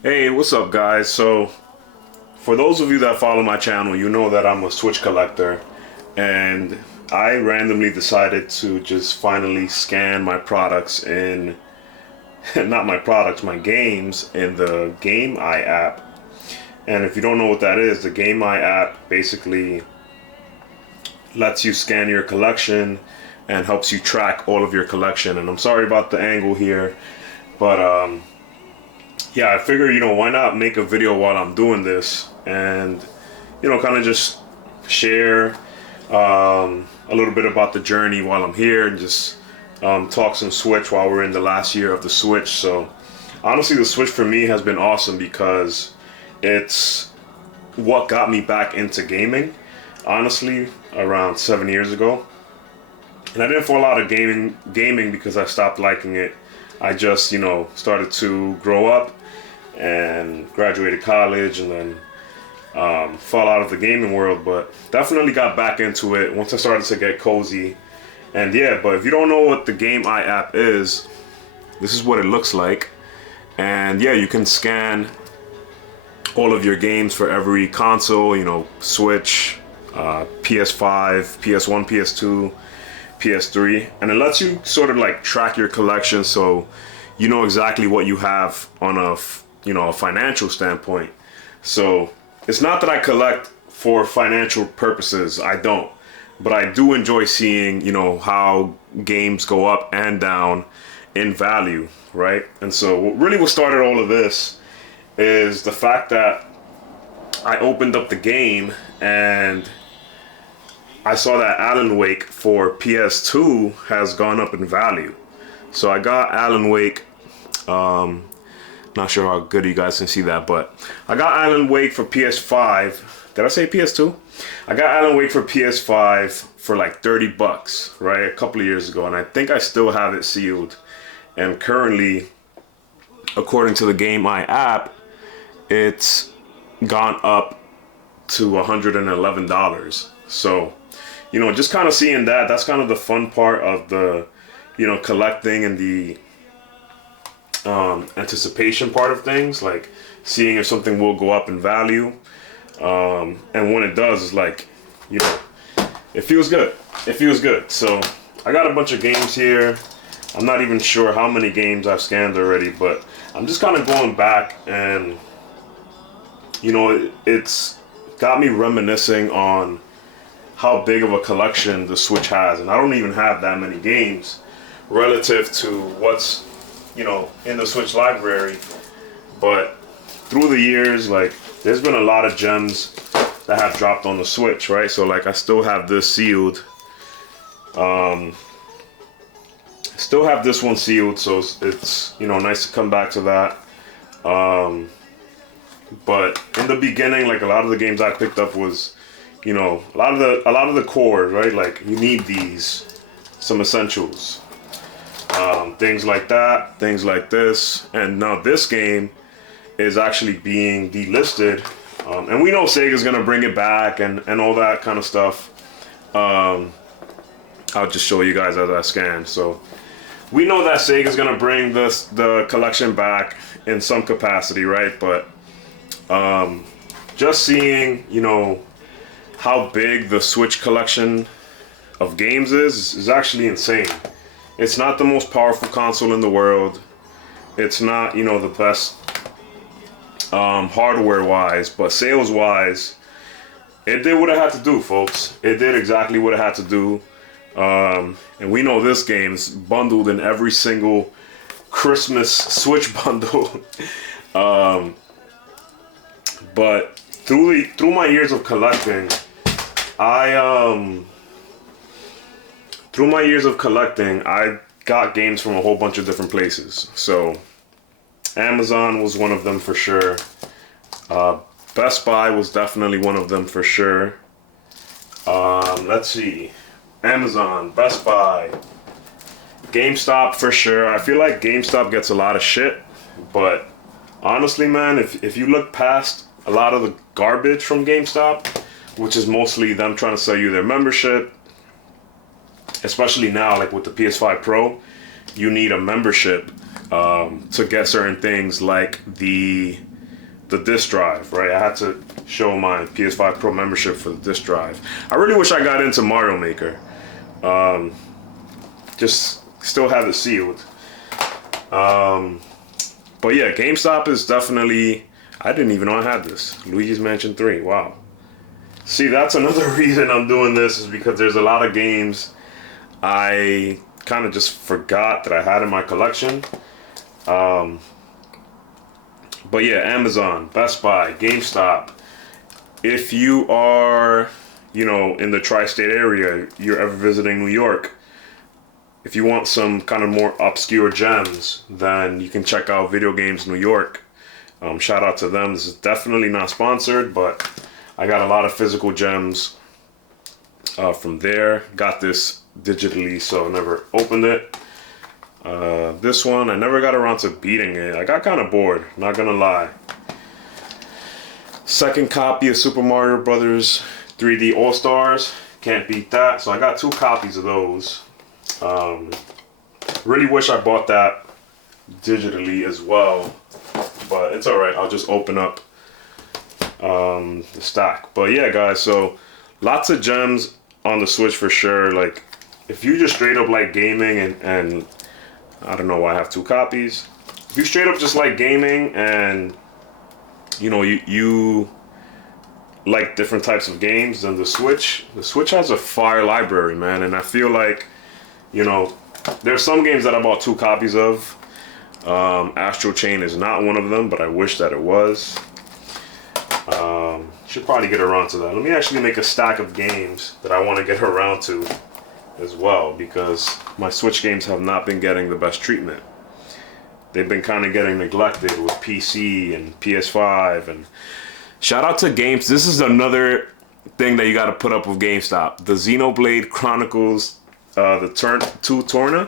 Hey, what's up, guys? So, for those of you that follow my channel, you know that I'm a Switch collector, and I randomly decided to just finally scan my products in, not my products, my games in the Game Eye app. And if you don't know what that is, the Game Eye app basically lets you scan your collection and helps you track all of your collection. And I'm sorry about the angle here, but yeah, I figured, why not make a video while I'm doing this and, kind of just share a little bit about the journey while I'm here and just talk some Switch while we're in the last year of the Switch. So, honestly, the Switch for me has been awesome because it's what got me back into gaming, honestly, around 7 years ago. And I didn't fall out of gaming because I stopped liking it. I just, started to grow up and graduated college and then fall out of the gaming world, but definitely got back into it once I started to get cozy. And yeah, but if you don't know what the Game Eye app is, this is what it looks like. And yeah, you can scan all of your games for every console, Switch, PS5, PS1, PS2, PS3, and it lets you sort of like track your collection so you know exactly what you have on a financial standpoint. So it's not that I collect for financial purposes. I don't, but I do enjoy seeing how games go up and down in value, right? And so what started all of this is the fact that I opened up the game and I saw that Alan Wake for PS2 has gone up in value. So I got Alan Wake. Not sure how good you guys can see that, but I got Alan Wake for PS5. Did I say PS2? I got Alan Wake for PS5 for like $30, right? A couple of years ago, and I think I still have it sealed. And currently, according to the Game Eye app, it's gone up to $111. So, just kind of seeing that's kind of the fun part of the, collecting and the anticipation part of things, like seeing if something will go up in value. And when it does, it's like, it feels good. It feels good. So I got a bunch of games here. I'm not even sure how many games I've scanned already, but I'm just kind of going back and, it's got me reminiscing on how big of a collection the Switch has. And I don't even have that many games relative to what's, in the Switch library. But through the years, like, there's been a lot of gems that have dropped on the Switch, right? So, like, I still have this sealed. Still have this one sealed, so it's nice to come back to that. But in the beginning, like, a lot of the games I picked up was, a lot of the core, right? Like, you need these, some essentials, things like that, things like this, and now this game is actually being delisted, and we know Sega's gonna bring it back and all that kind of stuff. I'll just show you guys as I scan. So we know that Sega's gonna bring the collection back in some capacity, right? But just seeing how big the Switch collection of games is actually insane. It's not the most powerful console in the world. It's not, the best hardware wise, but sales wise, it did what it had to do, folks. It did exactly what it had to do. And we know this game's bundled in every single Christmas Switch bundle. But through my years of collecting, I got games from a whole bunch of different places. So Amazon was one of them for sure. Best Buy was definitely one of them for sure. Let's see. Amazon, Best Buy, GameStop for sure. I feel like GameStop gets a lot of shit, but honestly, man, if you look past a lot of the garbage from GameStop, which is mostly them trying to sell you their membership, especially now, like with the PS5 Pro, you need a membership to get certain things like the the disc drive, right? I had to show my PS5 Pro membership for the disc drive. I really wish I got into Mario Maker. Just still have it sealed. But yeah, GameStop is definitely, I didn't even know I had this. Luigi's Mansion 3, wow. See, that's another reason I'm doing this, is because there's a lot of games I kind of just forgot that I had in my collection. But yeah, Amazon, Best Buy, GameStop. If you are, you know, in the tri-state area, you're ever visiting New York, if you want some kind of more obscure gems, then you can check out Video Games New York. Shout out to them. This is definitely not sponsored, but I got a lot of physical gems from there. Got this digitally, so I never opened it. This one, I never got around to beating it. I got kind of bored, not gonna lie. Second copy of Super Mario Brothers 3D All-Stars. Can't beat that. So I got 2 copies of those. Really wish I bought that digitally as well, but it's alright. I'll just open up the stack. But yeah, guys, so lots of gems on the Switch for sure. Like, if you just straight up like gaming and I don't know why I have 2 copies. If you straight up just like gaming and you know you like different types of games, then the Switch has a fire library, man. And I feel like, you know, there's some games that I bought 2 copies of. Astral Chain is not one of them, but I wish that it was. Should probably get around to that. Let me actually make a stack of games that I want to get around to as well, because my Switch games have not been getting the best treatment. They've been kind of getting neglected with PC and PS5. And shout out to Games. This is another thing that you got to put up with GameStop. The Xenoblade Chronicles, the Turn 2 Torna.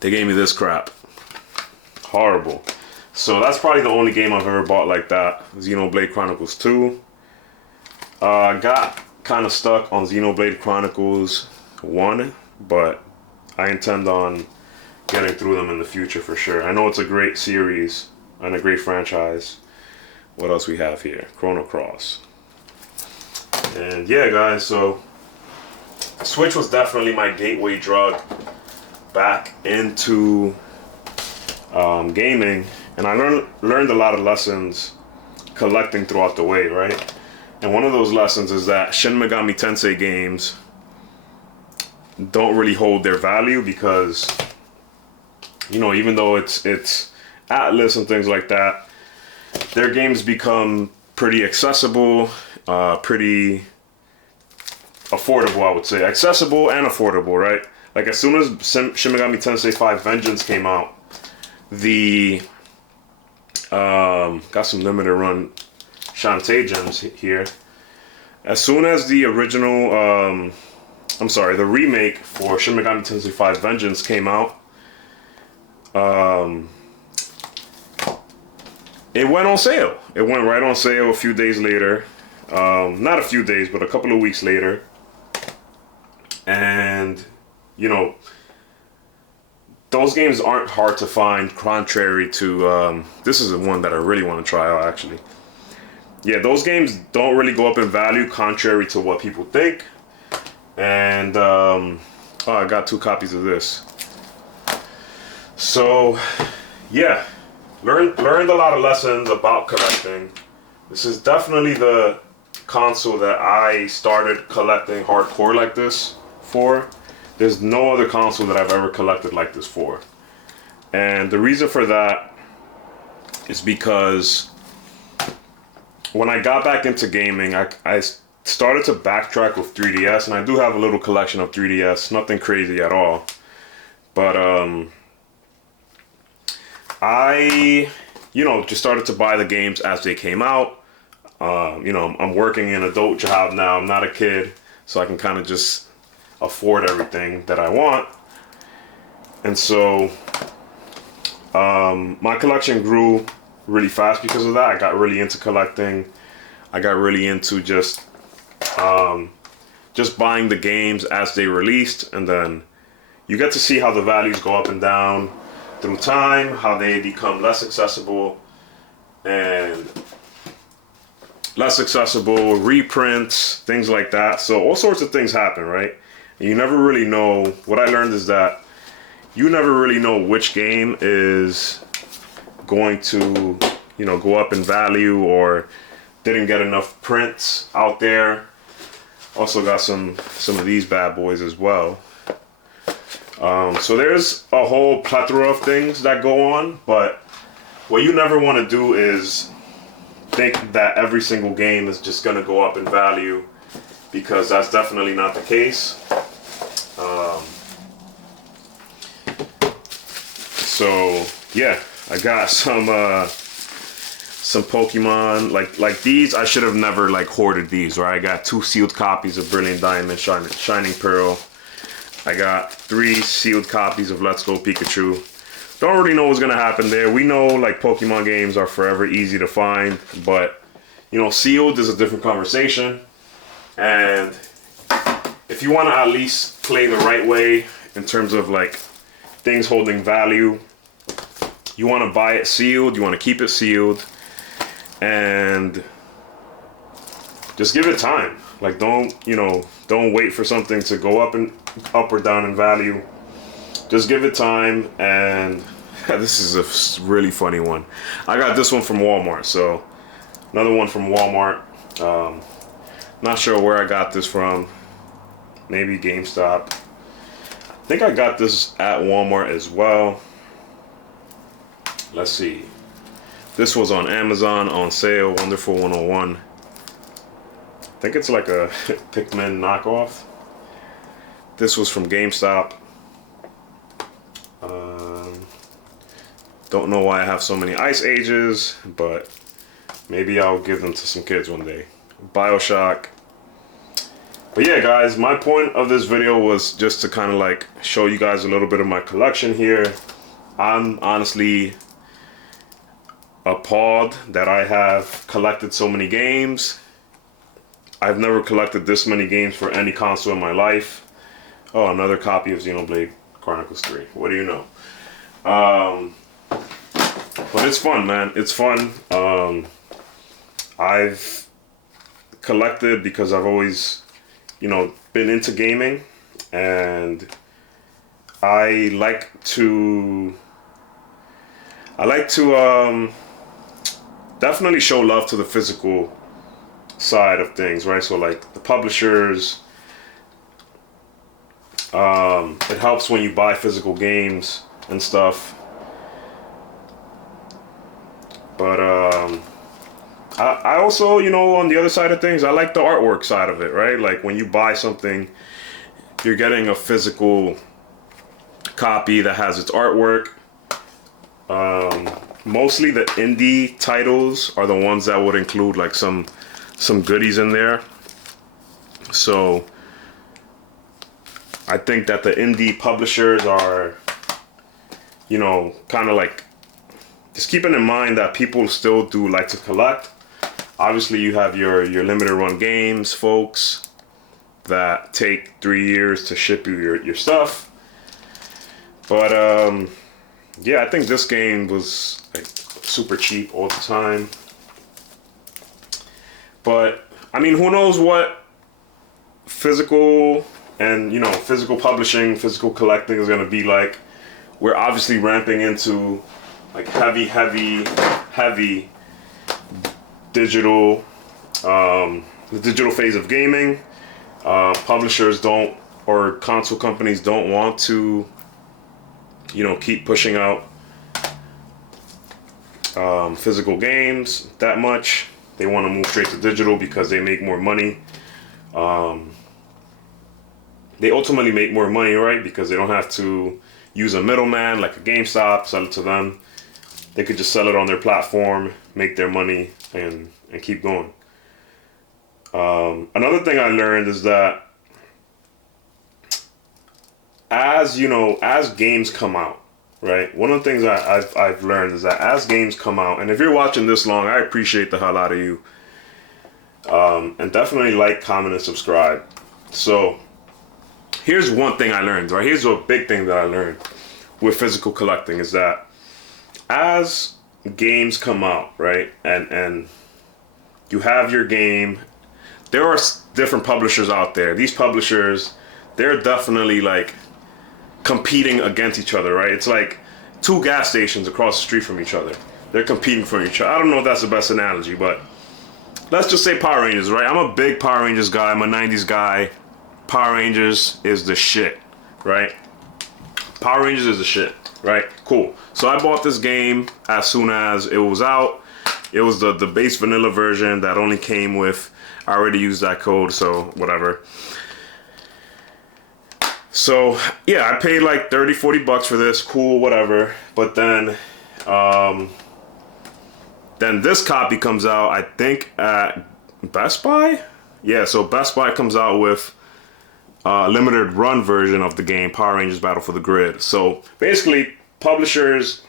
They gave me this crap. Horrible. So that's probably the only game I've ever bought like that. Xenoblade Chronicles 2. Got kind of stuck on Xenoblade Chronicles 1, but I intend on getting through them in the future for sure. I know it's a great series and a great franchise. What else we have here? Chrono Cross. And yeah, guys, so Switch was definitely my gateway drug back into gaming, and I learned a lot of lessons collecting throughout the way, right? And one of those lessons is that Shin Megami Tensei games don't really hold their value, because, you know, even though it's Atlas and things like that, their games become pretty accessible, pretty affordable, I would say. Accessible and affordable, right? Like, as soon as Shin Megami Tensei 5 Vengeance came out, the got some limited run Shantae gems here. As soon as the original, the remake for Shin Megami Tensei 5 Vengeance came out, it went on sale. It went right on sale a few days later. Not a few days, but a couple of weeks later. And, you know, those games aren't hard to find, contrary to, this is the one that I really want to try out, actually. Yeah, those games don't really go up in value, contrary to what people think. And, oh, I got 2 copies of this. So, yeah, learned a lot of lessons about collecting. This is definitely the console that I started collecting hardcore like this for. There's no other console that I've ever collected like this for. And the reason for that is because when I got back into gaming, I started to backtrack with 3DS, and I do have a little collection of 3DS, nothing crazy at all. But I, you know, just started to buy the games as they came out. You know, I'm working an adult job now. I'm not a kid, so I can kind of just afford everything that I want. And so my collection grew really fast because of that. I got really into collecting. I got really into just buying the games as they released, and then you get to see how the values go up and down through time, how they become less accessible, and less accessible, reprints, things like that. So all sorts of things happen, right? And you never really know. What I learned is that you never really know which game is going to, you know, go up in value or didn't get enough prints out there. Also got some of these bad boys as well. So there's a whole plethora of things that go on, but what you never want to do is think that every single game is just going to go up in value, because that's definitely not the case. So yeah, I got some Pokemon like these. I should have never like hoarded these, right? I got 2 sealed copies of Brilliant Diamond, Shining Pearl. I got 3 sealed copies of Let's Go Pikachu. Don't really know what's gonna happen there. We know like Pokemon games are forever easy to find, but you know, sealed is a different conversation. And if you want to at least play the right way in terms of like things holding value, you want to buy it sealed, you want to keep it sealed, and just give it time. Like don't wait for something to go up or down in value. Just give it time. And this is a really funny one. I got this one from Walmart. So another one from Walmart. Not sure where I got this from. Maybe GameStop. I think I got this at Walmart as well. Let's see. This was on Amazon on sale, Wonderful 101. I think it's like a Pikmin knockoff. This was from GameStop. Don't know why I have so many Ice Ages, but maybe I'll give them to some kids one day. BioShock. But yeah, guys, my point of this video was just to kind of like show you guys a little bit of my collection here. I'm honestly appalled that I have collected so many games. I've never collected this many games for any console in my life. Oh, another copy of Xenoblade Chronicles 3. What do you know? But it's fun, man. It's fun. I've collected because I've always, you know, been into gaming, and I like to definitely show love to the physical side of things, right? So like the publishers, it helps when you buy physical games and stuff. But I also, you know, on the other side of things, I like the artwork side of it, right? Like when you buy something, you're getting a physical copy that has its artwork. Mostly the indie titles are the ones that would include like some goodies in there. So I think that the indie publishers are, you know, kind of like just keeping in mind that people still do like to collect. Obviously you have your limited run games folks that take 3 years to ship you your stuff. But yeah, I think this game was like super cheap all the time. But I mean, who knows what physical and, you know, physical publishing, physical collecting is going to be like. We're obviously ramping into like heavy digital, the digital phase of gaming. Publishers don't, or console companies don't want to, you know, keep pushing out physical games that much. They want to move straight to digital because they make more money. They ultimately make more money, right? Because they don't have to use a middleman like a GameStop, sell it to them. They could just sell it on their platform, make their money, and keep going. Another thing I learned is that as, you know, as games come out, right? One of the things I've learned is that as games come out, and if you're watching this long, I appreciate the hell out of you. And definitely like, comment, and subscribe. So here's one thing I learned, right? Here's a big thing that I learned with physical collecting is that as games come out, right? And you have your game. There are different publishers out there. These publishers, they're definitely like competing against each other, right? It's like two gas stations across the street from each other. They're competing for each other. I don't know if that's the best analogy, but let's just say Power Rangers, right? I'm a big Power Rangers guy. I'm a 90s guy. Power Rangers is the shit, right? Power Rangers is the shit, right? Cool. So I bought this game as soon as it was out. It was the base vanilla version that only came with, I already used that code, so whatever. So yeah, I paid like 30, 40 bucks for this, cool, whatever. But then this copy comes out, I think at Best Buy? Yeah, so Best Buy comes out with a limited run version of the game, Power Rangers Battle for the Grid. So basically, publishers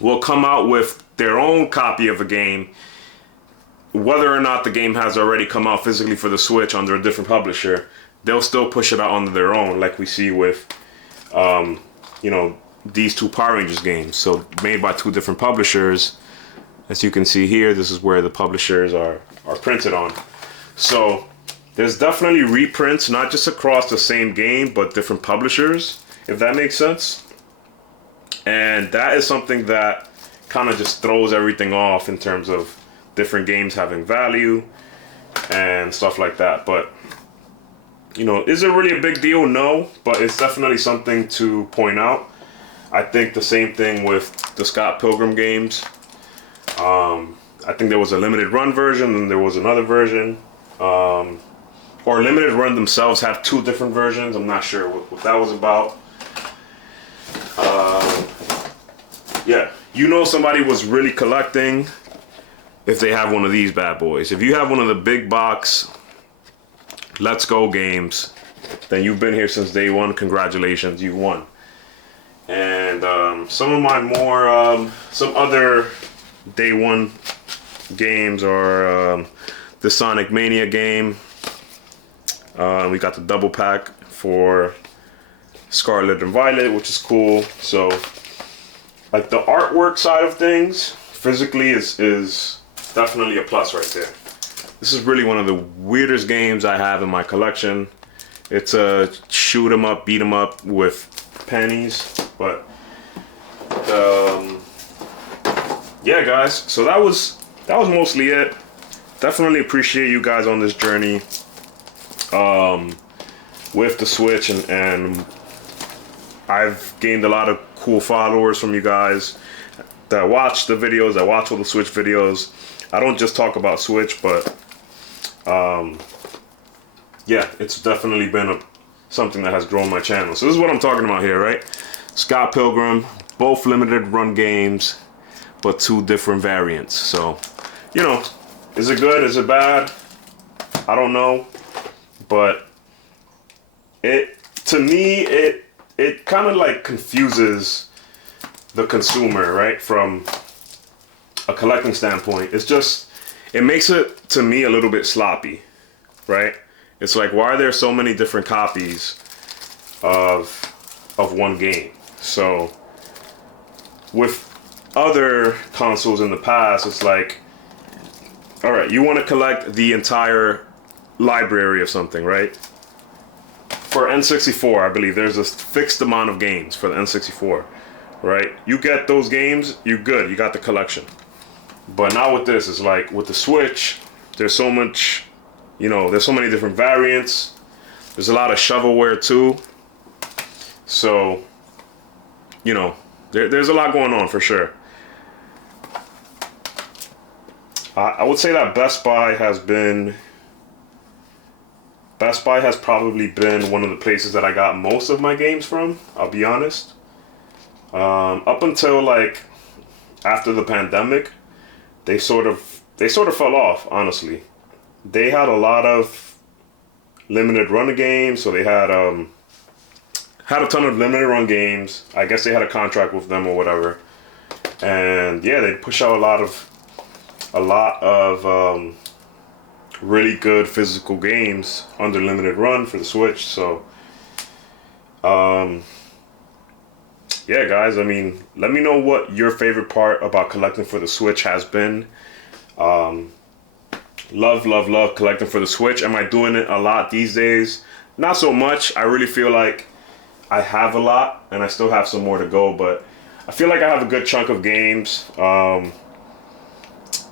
will come out with their own copy of a game, whether or not the game has already come out physically for the Switch under a different publisher. They'll still push it out under their own, like we see with, you know, these two Power Rangers games. So made by two different publishers. As you can see here, this is where the publishers are printed on. So there's definitely reprints, not just across the same game, but different publishers, if that makes sense. And that is something that kind of just throws everything off in terms of different games having value and stuff like that. But, you know, is it really a big deal? No, but it's definitely something to point out. I think the same thing with the Scott Pilgrim games. I think there was a limited run version and there was another version. Or limited run themselves have two different versions. I'm not sure what that was about. Yeah, you know somebody was really collecting if they have one of these bad boys. If you have one of the big box Let's Go games, then you've been here since day one. Congratulations, you won. And some of my more, some other day one games are the Sonic Mania game. We got the double pack for Scarlet and Violet, which is cool. So, like the artwork side of things, physically is definitely a plus right there. This is really one of the weirdest games I have in my collection. It's a shoot 'em up, beat 'em up with pennies, but yeah, guys. So that was mostly it. Definitely appreciate you guys on this journey with the Switch, and I've gained a lot of cool followers from you guys that watch the videos, that watch all the Switch videos. I don't just talk about Switch, but yeah, it's definitely been something that has grown my channel. So this is what I'm talking about here, right? Scott Pilgrim, both limited run games, but two different variants. So, you know, is it good? Is it bad? I don't know, but to me it kind of like confuses the consumer, right? From a collecting standpoint, it makes it to me a little bit sloppy, right? It's like, why are there so many different copies of one game? So with other consoles in the past, it's like, all right, you want to collect the entire library of something, right? For N64, I believe there's a fixed amount of games for the N64, right? You get those games, you're good, you got the collection. But now with this, it's like with the Switch, there's so much, you know, there's so many different variants. There's a lot of shovelware too. So, you know, there's a lot going on for sure. I would say that Best Buy has probably been one of the places that I got most of my games from, I'll be honest. Up until like after the pandemic, they sort of fell off, honestly. They had a lot of limited run games, so they had a ton of limited run games. I guess they had a contract with them or whatever. And yeah, they push out a lot of really good physical games under limited run for the Switch. So yeah, guys, I mean, let me know what your favorite part about collecting for the Switch has been. Love, love, love collecting for the Switch. Am I doing it a lot these days? Not so much. I really feel like I have a lot and I still have some more to go, but I feel like I have a good chunk of games.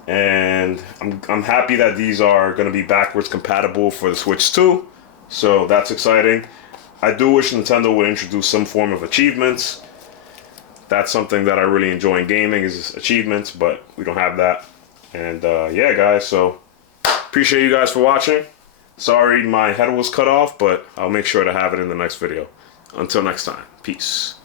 And I'm happy that these are going to be backwards compatible for the Switch 2. So that's exciting. I do wish Nintendo would introduce some form of achievements. That's something that I really enjoy in gaming is achievements, but we don't have that. And yeah, guys, so appreciate you guys for watching. Sorry my head was cut off, but I'll make sure to have it in the next video. Until next time, peace.